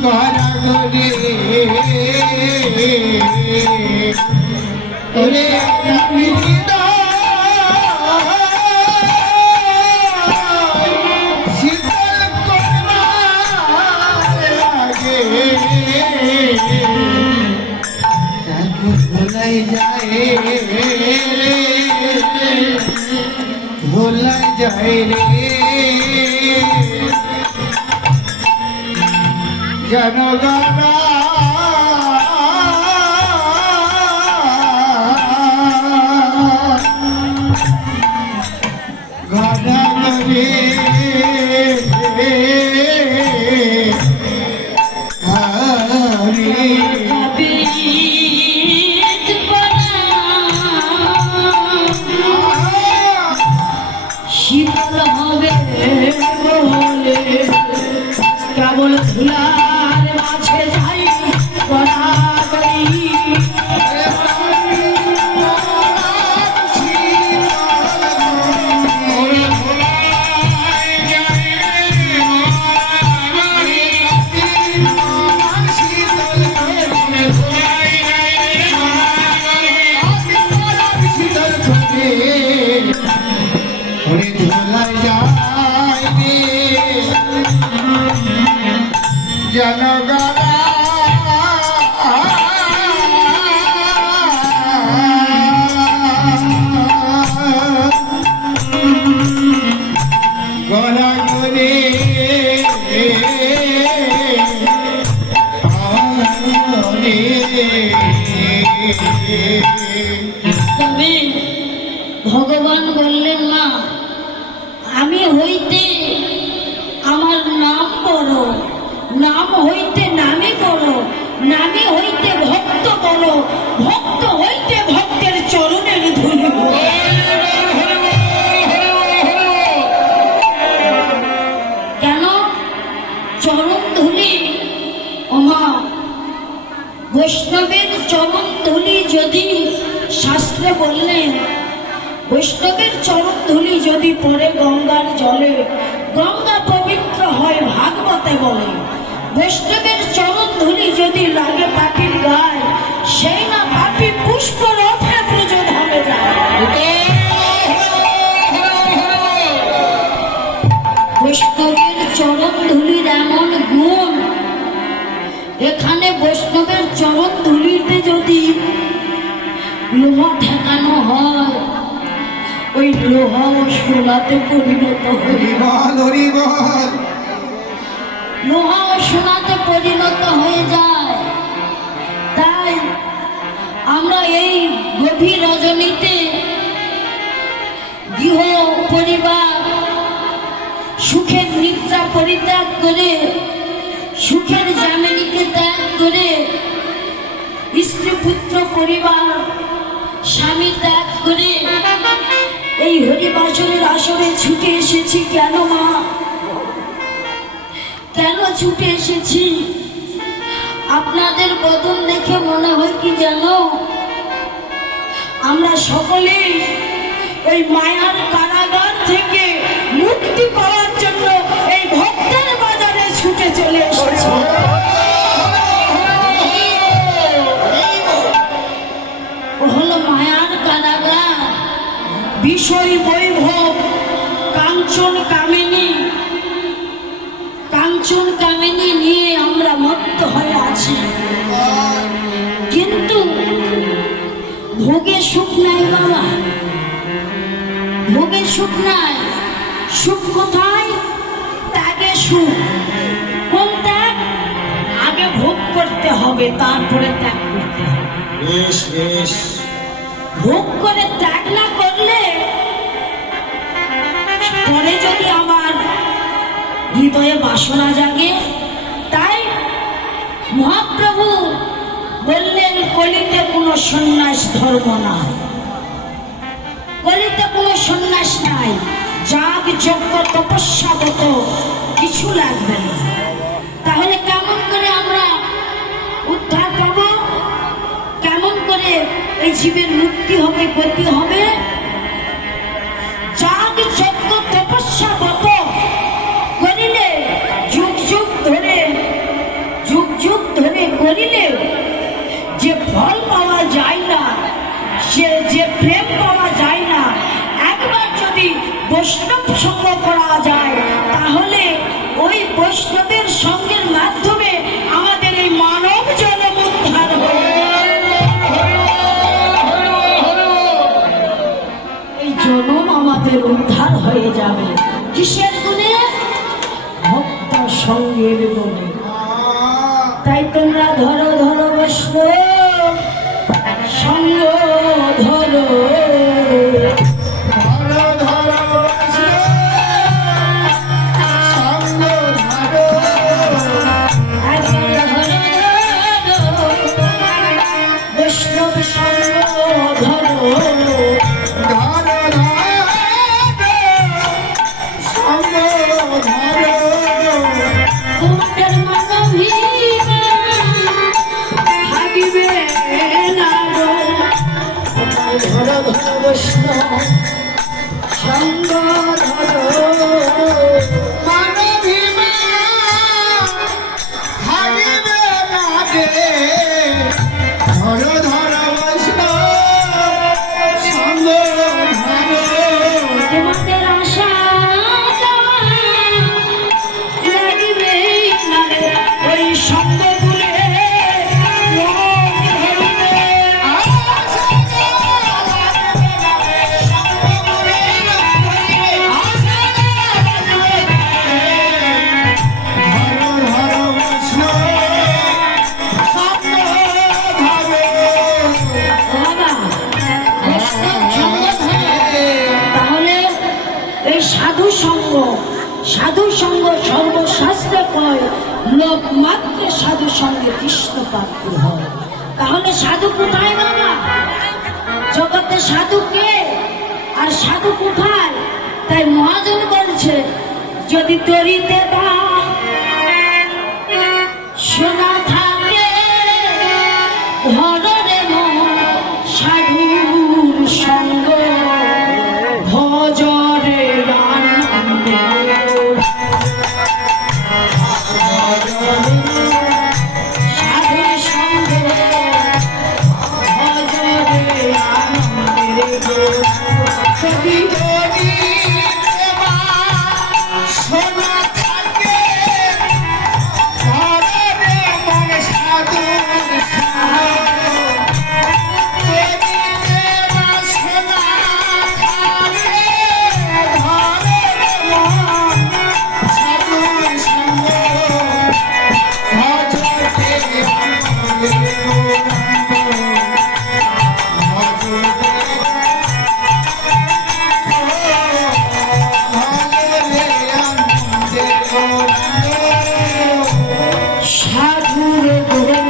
ঘরে ওরে আমি শীতল লাগে ভোলাই যায় ভোলাই যায় রে জনগণা ঘরে শীতল হবে বলে কেবল ধুলার মাঝে যাই বরাবরি জনগণা গড়া গড়ে তবে ভগবান বললেন না আমি হইতে আমার নাম পড়ো নাম হইতে নামে পড়ো নামে হইতে ভক্ত বলো ভক্ত হইতে ভক্তের চরণের ধুলি কেন চরণ ধুলি ওমা বৈষ্ণবের চরণ ধুলি যদি শাস্ত্রে বললেন বৈষ্ণবের চরণ ধুলি যদি পড়ে গঙ্গার জলে গঙ্গা পবিত্র হয় ভাগবতে বলে বৈষ্ণবের চরণ ধুলি যদি লাগে পাপির গায়ে সেই না পাপি পুষ্প রথে ব্রজধামে যায় বৈষ্ণবের চরণ ধুলির এমন গুণ এখানে বৈষ্ণবের চরণ ধুলিতে যদি লোহা ঠেকানো হয় ওই লোহাও সোনাতে পরিণত লোহাও সোনাতে পরিণত হয়ে যায় তাই আমরা এই গভীর রজনীতে গৃহ পরিবার সুখের নিদ্রা পরিত্যাগ করে সুখের জামিনীকে ত্যাগ করে স্ত্রী পুত্র পরিবার স্বামী ত্যাগ করে এই হরিবাসরের আসরে ছুটে এসেছি কেন মা কেন ছুটে এসেছি আপনাদের বদন দেখে মনে হয় কি জানো আমরা সকলে ওই মায়ার কারাগার থেকে মুক্তি পাওয়ার জন্য এই ভক্তের বাজারে ছুটে চলে এসেছি হলো মায়ার কারাগার বিষয় বৈভব কাঞ্চন কামিনী নিয়ে আমরা মত্ত হয়ে আছি কিন্তু ভোগে সুখ নাই বাবা ভোগে সুখ নাই সুখ কোথায় ত্যাগে সুখ কোন ত্যাগ আগে ভোগ করতে হবে তারপরে ত্যাগ করতে হবে ভোগ করে ত্যাগ না করলে পরে যদি আমার হৃদয়ে বাসনা জাগে তাই মহাপ্রভু বললেন কলিতে কোনো সন্ন্যাস ধর্ম নাই কলিতে কোনো সন্ন্যাস নাই যাগ যজ্ঞ তপস্যাগত কিছু লাগবে না তাহলে কেমন করে আমরা উদ্ধার পাবো কেমন করে এই জীবের মুক্তি হবে গতি হবে যাগ যজ্ঞ তপস্যাগত করিলে যুগ যুগ ধরে যাবে। কিসের গুণে? ভক্ত সঙ্গের গুণে। তাই তোমরা ধরো ধরো বৈষ্ণব সঙ্গ ধরো। বৈষ্ণব সঙ্গ ধরো। তোমাদের মানবীরা ভাগিবে না গো। ধরো ধরো বৈষ্ণব সঙ্গ ধরো। তোমাদের আশা লাগিবে না রে ওই সঙ্গ গুলে। তাহলে এই সাধু সঙ্গ, সাধু সঙ্গ সর্বশাস্ত্রে কয় লোক মাত্র সাধু সঙ্গে কৃষ্ণ প্রাপ্ত হয়। তাহলে সাধু কোথায় বাবা? জগতে সাধু কে আর সাধু কোথায়? তাই মহাজন বলছে যদি তরিতে বা শোনা থাকে ধরে মন সাধুর সঙ্গ ভজরে আনন্দে। সাধুর সঙ্গে ভজরে আনন্দে। সাধুর গুণ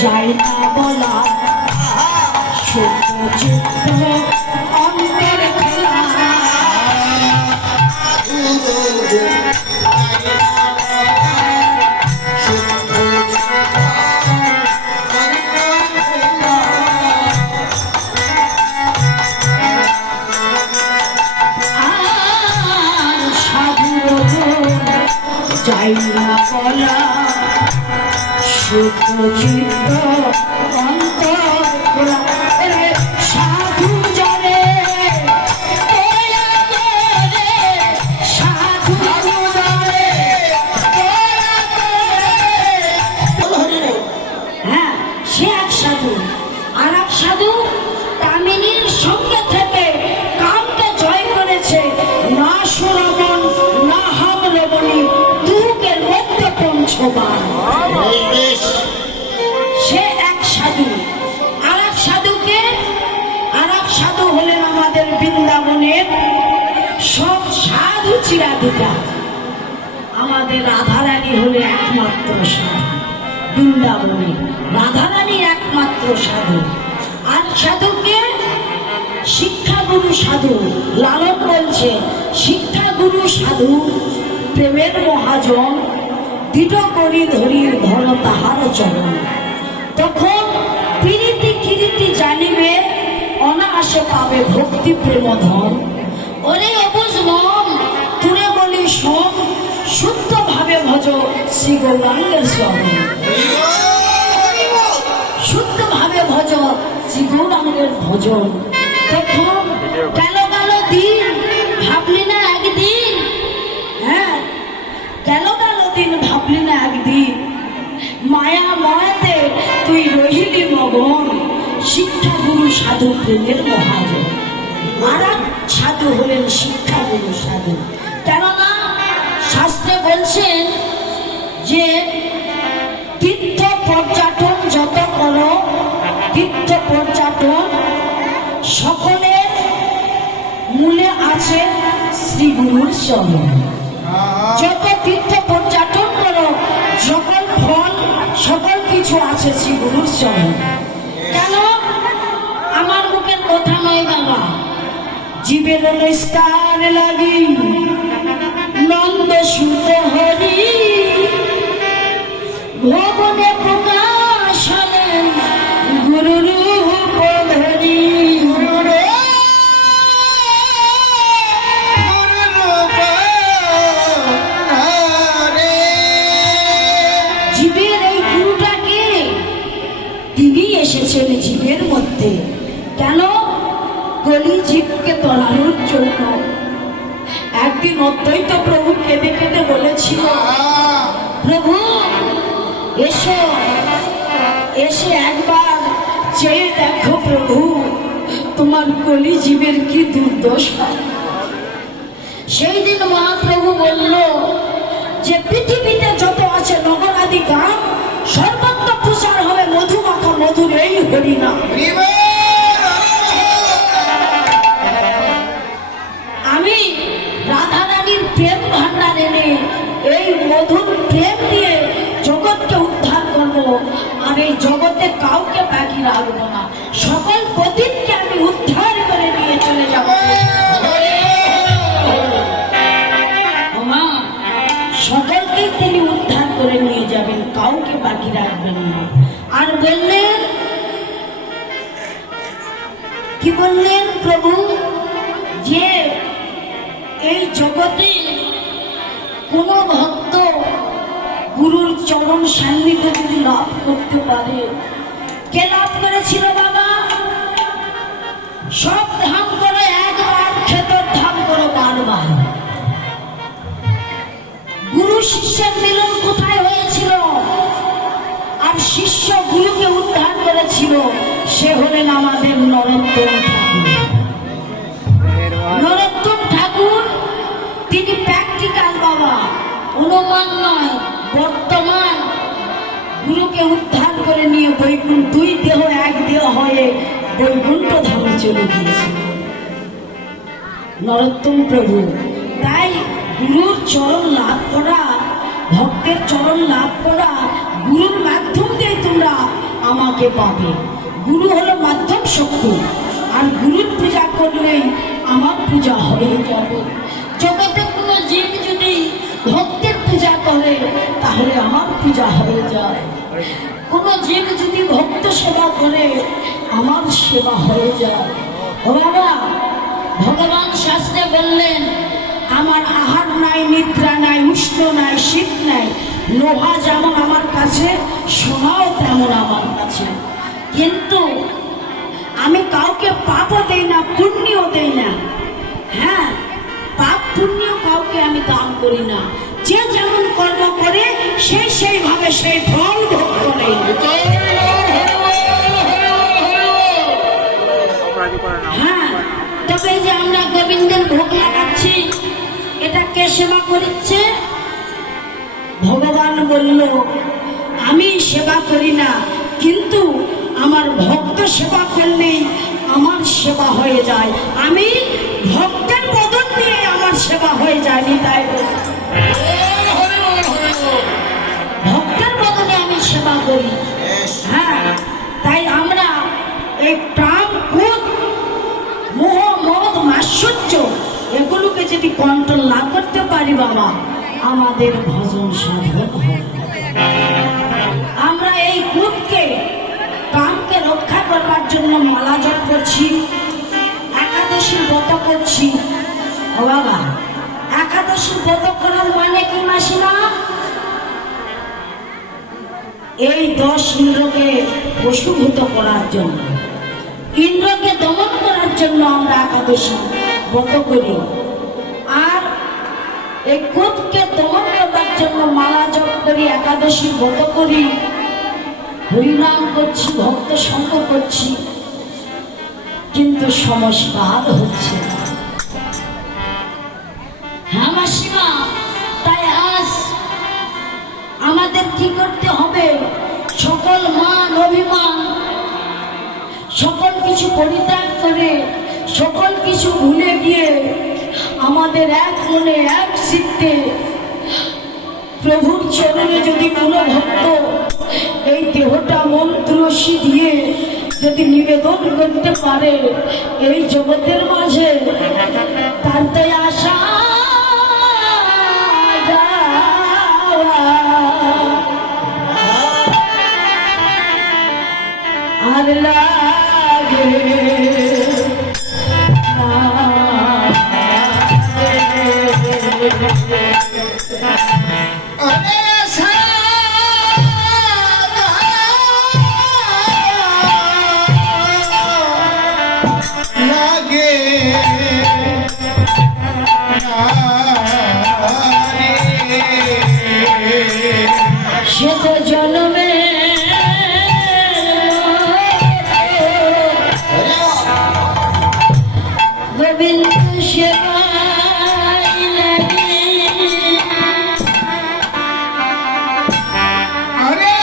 যাই না বলা শুদ্ধ চিত্ত অন্তর খেলা। সাধুর গুণ যাই না বলা শুদ্ধ চিত্ত অন্তর খোলা। সাধু জানে দয়া করে, সাধু জানে দয়া করে। হ্যাঁ, সে এক সাধু। আর এক সাধু কামিনীর সঙ্গে থেকে কামকে জয় করেছে। না সুরমন না হাম রমণী দুর্গের মধ্যে পঞ্চবার। সে এক সাধু। আর এক সাধুকে, আর এক সাধু হলেন আমাদের বৃন্দাবনের সব সাধু চিরাদিকা। আমাদের রাধারানী হলে একমাত্র সাধু বৃন্দাবনে। রাধারানী একমাত্র সাধু। আর সাধুকে শিক্ষাগুরু সাধু। লালন বলছে শিক্ষাগুরু সাধু প্রেমের মহাজন দৃঢ় করি ধরি ধর তাহার চরণ। তখন প্রীতি কীর্তি জানিবে অনায়াসে পাবে ভক্তি প্রেম ধন। ওরে অবুঝ মন তুরে বলি শোন শুদ্ধ ভাবে ভজ শ্রী গৌরাঙ্গের চরণ। শুদ্ধ ভাবে ভজ শ্রী গৌরাঙ্গের ভজন। তখন গেল গেল দিন ভাবলি না একদিন। হ্যাঁ, গেল গেল দিন ভাবলি না একদিন। মায়া মায়াতে তুই রহিলি মগন শিক্ষা গুরু সাধু প্রেমের মহাজন। আর এক সাধু হলেন শিক্ষাগুরু সাধু। কেননা শাস্ত্রে বলছেন যে তীর্থ পর্যটন যত করো, তীর্থ পর্যটন সকলের মূলে আছে শ্রী গুরুর চরণ। যত তীর্থ পর্যটন করো সকল ফল সকল কিছু আছে শ্রী গুরুর চরণ। কেন? আমার মুখের কথা নয় বাবা, জীবের নিস্তার লাগি নন্দ সুত হরি ভবনে প্রকাশ হলেন গুরু রূপ ধরি। জীবের এই গুরুটাকে তিনি এসেছেন জীবের মধ্যে। কেন? কলি জীবকে তলানোর জন্য। একদিন অদ্বৈত প্রভু কেঁদে কেঁদে বলেছিল, প্রভু এসো, এসে একবার চেয়ে দেখো প্রভু তোমার কলি জীবের কি দুর্দশা। সেই দিন মহাপ্রভু বলল যে পৃথিবীতে যত আছে নগরাদি গ্রাম সর্বত্র প্রসার হবে মধুমাখা মধুর এই হরিনাম। আমি রাধা রানীর প্রেম ভান্ডার এনে এই মধুর প্রেম দিয়ে জগৎকে উদ্ধার করবো, আর এই জগতে কাউকে বাকি রাখবো না। সকল পতিতকে আমি উদ্ধার করে নিয়ে চলে যাব। সকলকে তিনি উদ্ধার করে নিয়ে যাবেন, কাউকে বাকি রাখবেন না। আর বললেন কি বললেন প্রভু, যে এই জগতে কোন ভক্ত গুরুর চরণ সান্নিধ্য যদি লাভ করতে পারে, কে লাভ করেছিল বাবা? সব ধাম করো একবার, ক্ষেতর ধাম করো বারবার। গুরু শিষ্যের মিলন কোথায় হয়েছিল? আর শিষ্য গুরুকে উদ্ধার করেছিল, সে হলেন আমাদের নরোত্তম ঠাকুর। নরোত্তম ঠাকুর তিনি প্র্যাকটিক্যাল বাবা, অনুমান নয়, বর্তমান। গুরুকে উদ্ধার করে নিয়ে বৈকুণ্ঠ, দুই দেহ এক দেহ হয়ে বৈকুণ্ঠ ধামে চলে গিয়েছে নরোত্তম প্রভু। তাই গুরুর চরণ লাভ করা, ভক্তের চরণ লাভ করা, গুরুর মাধ্যম দিয়ে তোমরা আমাকে পাবে। গুরু হলো মাধ্যম শক্তি, আর গুরুর পূজা করলেই আমার পূজা হয়ে যাবে। জগতে কোনো জীব যদি ভক্তের পূজা করে তাহলে আমার পূজা হয়ে যায়। কোনো জীব যদি ভক্ত সেবা করে আমার সেবা হয়ে যায়। ও বাবা, ভগবান শাস্ত্রে বললেন আমার আহার নাই, নিদ্রা নাই, উষ্ণ নাই, শীত নাই। লোহা যেমন আমার কাছে, সোনাও তেমন আমার কাছে। কিন্তু আমি কাউকে পাপও দেই না, পুণ্যও দেই না। হ্যাঁ, পাপ পুণ্য কাউকে আমি দান করি না। যে যেমন কর্ম করে সেই সেইভাবে সেই ফল ভোগ করে। হ্যাঁ, তবে যে আমরা গোবিন্দের ভোগ লাগাচ্ছি, এটা কে সেবা করছে? ভগবান বলল আমি সেবা করি না, কিন্তু আমার ভক্ত সেবা করলেই আমার সেবা হয়ে যায়। আমি ভক্তের বদন দিয়ে আমার সেবা হয়ে যায়নি, তাই ভক্তের বদনে আমি সেবা করি। হ্যাঁ, তাই আমরা এই প্রাণ, ক্রোধ, মোহ, মদ, মাৎসর্য এগুলোকে যদি কন্ট্রোল না করতে পারি বাবা, আমাদের ভজন সাধন হয়। আমরা এই ক্রোধকে, কামকে রক্ষা করবার জন্য মালা জপ করছি, একাদশীর ব্রত করছি। ও বাবা, একাদশীর ব্রত করার মানে কি মাসিমা? এই 10 ইন্দ্রকে বশীভূত করার জন্য, ইন্দ্রকে দমন করার জন্য আমরা একাদশী ব্রত করি। আর এই ক্রোধকে দমন করবার জন্য মালা জপ করি, একাদশী ব্রত করি, হরিনাম করছি, ভক্ত সঙ্গ করছি। কিন্তু সংস্কার হচ্ছে না। হ্যাঁ মাসিমা, তাই আজ আমাদের কি করতে হবে? সকল মান অভিমান সকল কিছু পরিত্যাগ করে, সকল কিছু ভুলে গিয়ে আমাদের এক মনে এক চিত্তে প্রভুর চরণে যদি কোনো ভক্ত এই দেহটা মন তুলসী দিয়ে যদি নিবেদন করতে পারে এই জগতের মাঝে, তার তাই আশা আর লাগে अरे लागे সে তো জন্মে গোবিন্দ সেবায় লাগে। अरे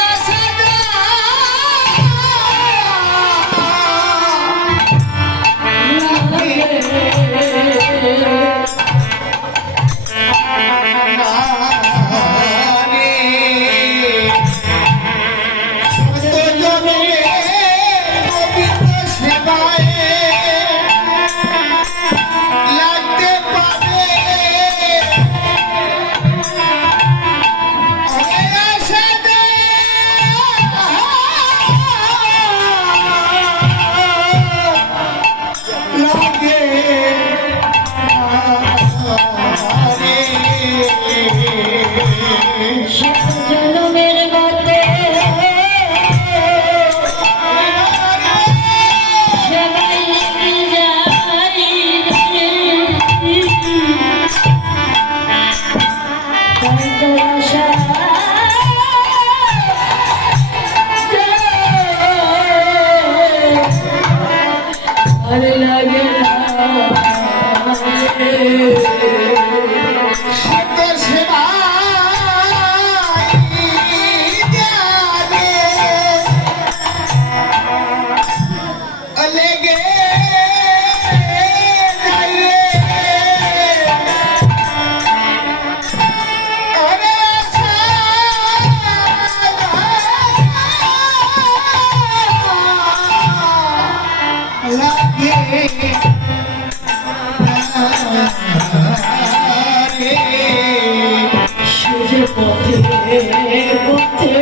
জন্মের মতে সেবাই লেগে যাই তাই তো আশা আর লাগে না সুজে পথে পথে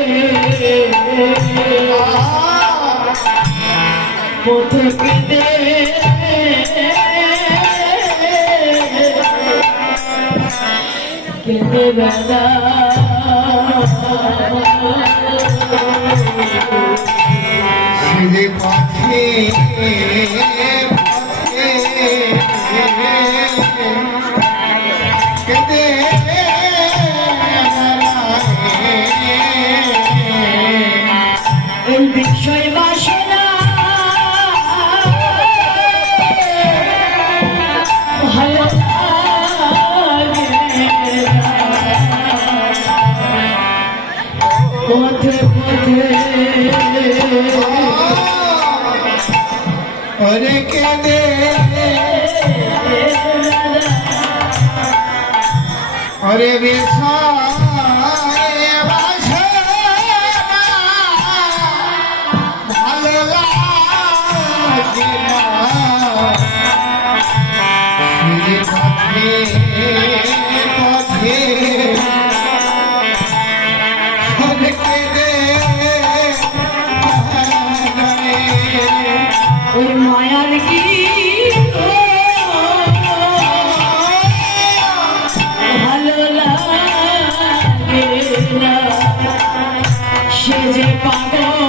পথে কেঁদে কেঁদে বেড়া सीधे पथे कहते এই বিষয় বাসনা ভালো লাগে না। পথে পথে और कहते अरे बेसा ওই মায়ার কি ভালো লাগে না, সে যে পাগল